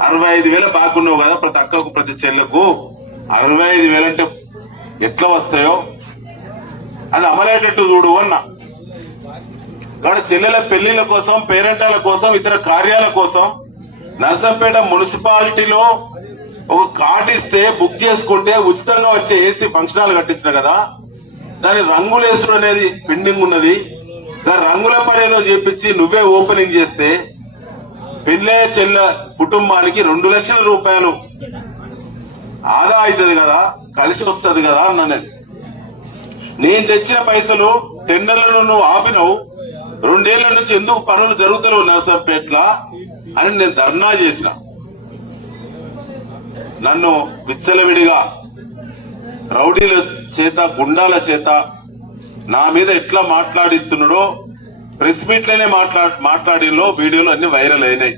65,000 బాగున్నావు కదా ప్రతి అక్కకు ప్రతి చెల్లకు 65,000 అంటే ఎట్లా వస్తాయో అది అమలయ్యేటట్టు చూడు అన్న. కాబట్టి చెల్లెల పెళ్లిళ్ల కోసం, పేరెంటాల కోసం, ఇతర కార్యాల కోసం నర్సంపేట మున్సిపాలిటీలో ఒక కార్డు ఇస్తే బుక్ చేసుకుంటే ఉచితంగా వచ్చే ఏసీ ఫంక్షన్ హాల్ కట్టించిన కదా, దాని రంగులేసుడు అనేది పెండింగ్ ఉన్నది. దాని రంగుల పని ఏదో చేపించి నువ్వే ఓపెనింగ్ చేస్తే పెళ్ళే చెల్ల కుటుంబానికి 2 లక్షల రూపాయలు ఆదా అవుతుంది కదా, కలిసి వస్తుంది కదా అన్న. నేను తెచ్చిన పైసలు టెండర్లను నువ్వు ఆపినవు, 2 ఏళ్ల నుంచి ఎందుకు పనులు జరుగుతలేవు నర్సంపేట్ల అని నేను ధర్నా చేసిన. నన్ను విచ్చలవిడిగా రౌడీల చేత, గుండాల చేత నా మీద ఎట్లా మాట్లాడిస్తున్నాడో ప్రెస్ మీట్లోనే మాట్లాడిలో వీడియోలు అన్ని వైరల్ అయినాయి.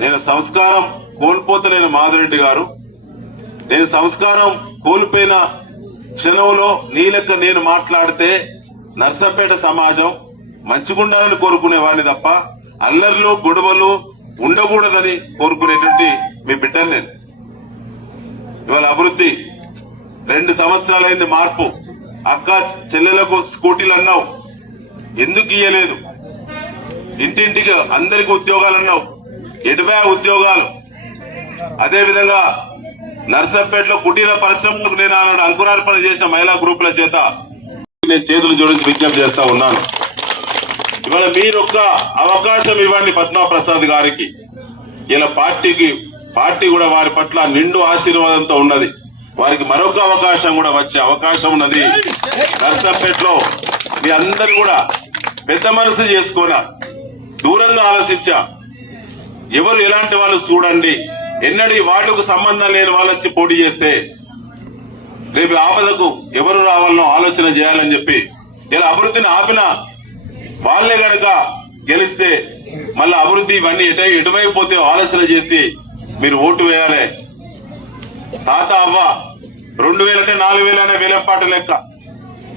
నేను సంస్కారం కోల్పోతలేను మాధురెడ్డి గారు. నేను సంస్కారం కోల్పోయిన క్షణంలో నీ లెక్క నేను మాట్లాడితే నర్సంపేట సమాజం మంచిగుండాలని కోరుకునేవాడిని తప్ప అల్లర్లు గొడవలు ఉండకూడదని కోరుకునేటువంటి మీ బిడ్డను నేను. ఇవాళ అభివృద్ధి 2 సంవత్సరాలైంది మార్పు. అక్క చెల్లెలకు స్కూటీలు అన్నావు, ఎందుకు ఇయ్యలేదు? ఇంటింటికి అందరికి ఉద్యోగాలు అన్నావు, 80 ఉద్యోగాలు. అదేవిధంగా నర్సంపేటలో కుటీర పరిశ్రమలకు నేను ఆనాడు అంకురార్పణ చేసిన మహిళా గ్రూపుల చేత నేను చేతులు జోడించి విజ్ఞప్తి చేస్తా ఉన్నాను. ఇవాళ మీరొక్క అవకాశం ఇవ్వండి పద్మాప్రసాద్ గారికి. ఇలా పార్టీ కూడా వారి పట్ల నిండు ఆశీర్వాదంతో ఉన్నది. వారికి మరొక అవకాశం కూడా వచ్చే అవకాశం ఉన్నది. నర్సంపేటలో మీ అందరు కూడా పెద్ద మనసు చేసుకోనా, దూరంగా ఆలోచించా, ఎవరు ఎలాంటి వాళ్ళు చూడండి. ఎన్నడీ వాళ్లకు సంబంధం లేని వాళ్ళు వచ్చి పోటీ చేస్తే రేపు ఆపదకు ఎవరు రావాలనో ఆలోచన చేయాలని చెప్పి ఇలా అభివృద్ధిని ఆపిన వాళ్లే గనక గెలిస్తే మళ్ళీ అభివృద్ధి ఇవన్నీ ఎటువైపు పోతే ఆలోచన చేసి మీరు ఓటు వేయాలి. తాత అవ్వ 2,000 అంటే 4,000 అనే వేలంపాట లెక్క.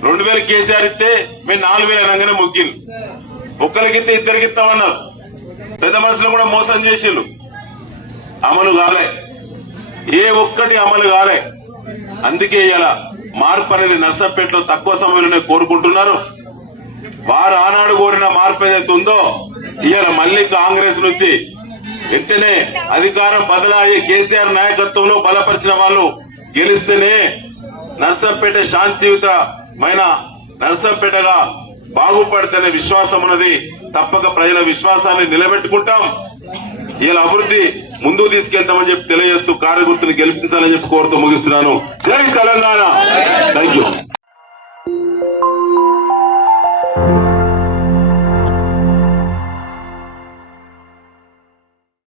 2,000 కేసీఆర్ ఇస్తే మేము 4,000 అనగానే ముగ్గిలు. ఒక్కరికిస్తే ఇద్దరికిస్తామన్నారు. పెద్ద మనుషులు కూడా మోసం చేసిళ్ళు. అమలు కాలే, ఏ ఒక్కటి అమలు కాలే. అందుకే ఇలా మార్పు అనేది నర్సంపేటలో తక్కువ సమయంలోనే కోరుకుంటున్నారు. వారు ఆనాడు కోరిన మార్పు ఏదైతే ఉందో ఇవాళ మళ్లీ కాంగ్రెస్ నుంచి వెంటనే అధికారం బదలాయి కేసీఆర్ నాయకత్వంలో బలపరిచిన వాళ్ళు గెలిస్తేనే నర్సంపేట శాంతియుతమైన నర్సంపేటగా బాగుపడితేనే విశ్వాసం ఉన్నది. తప్పక ప్రజల విశ్వాసాన్ని నిలబెట్టుకుంటాం. ఇలా అభివృద్ధి ముందుకు తీసుకెళ్తామని చెప్పి తెలియజేస్తూ కార్యకర్తను గెలిపించాలని చెప్పి కోరుతూ ముగిస్తున్నాను. జై తెలంగాణ. Thank you.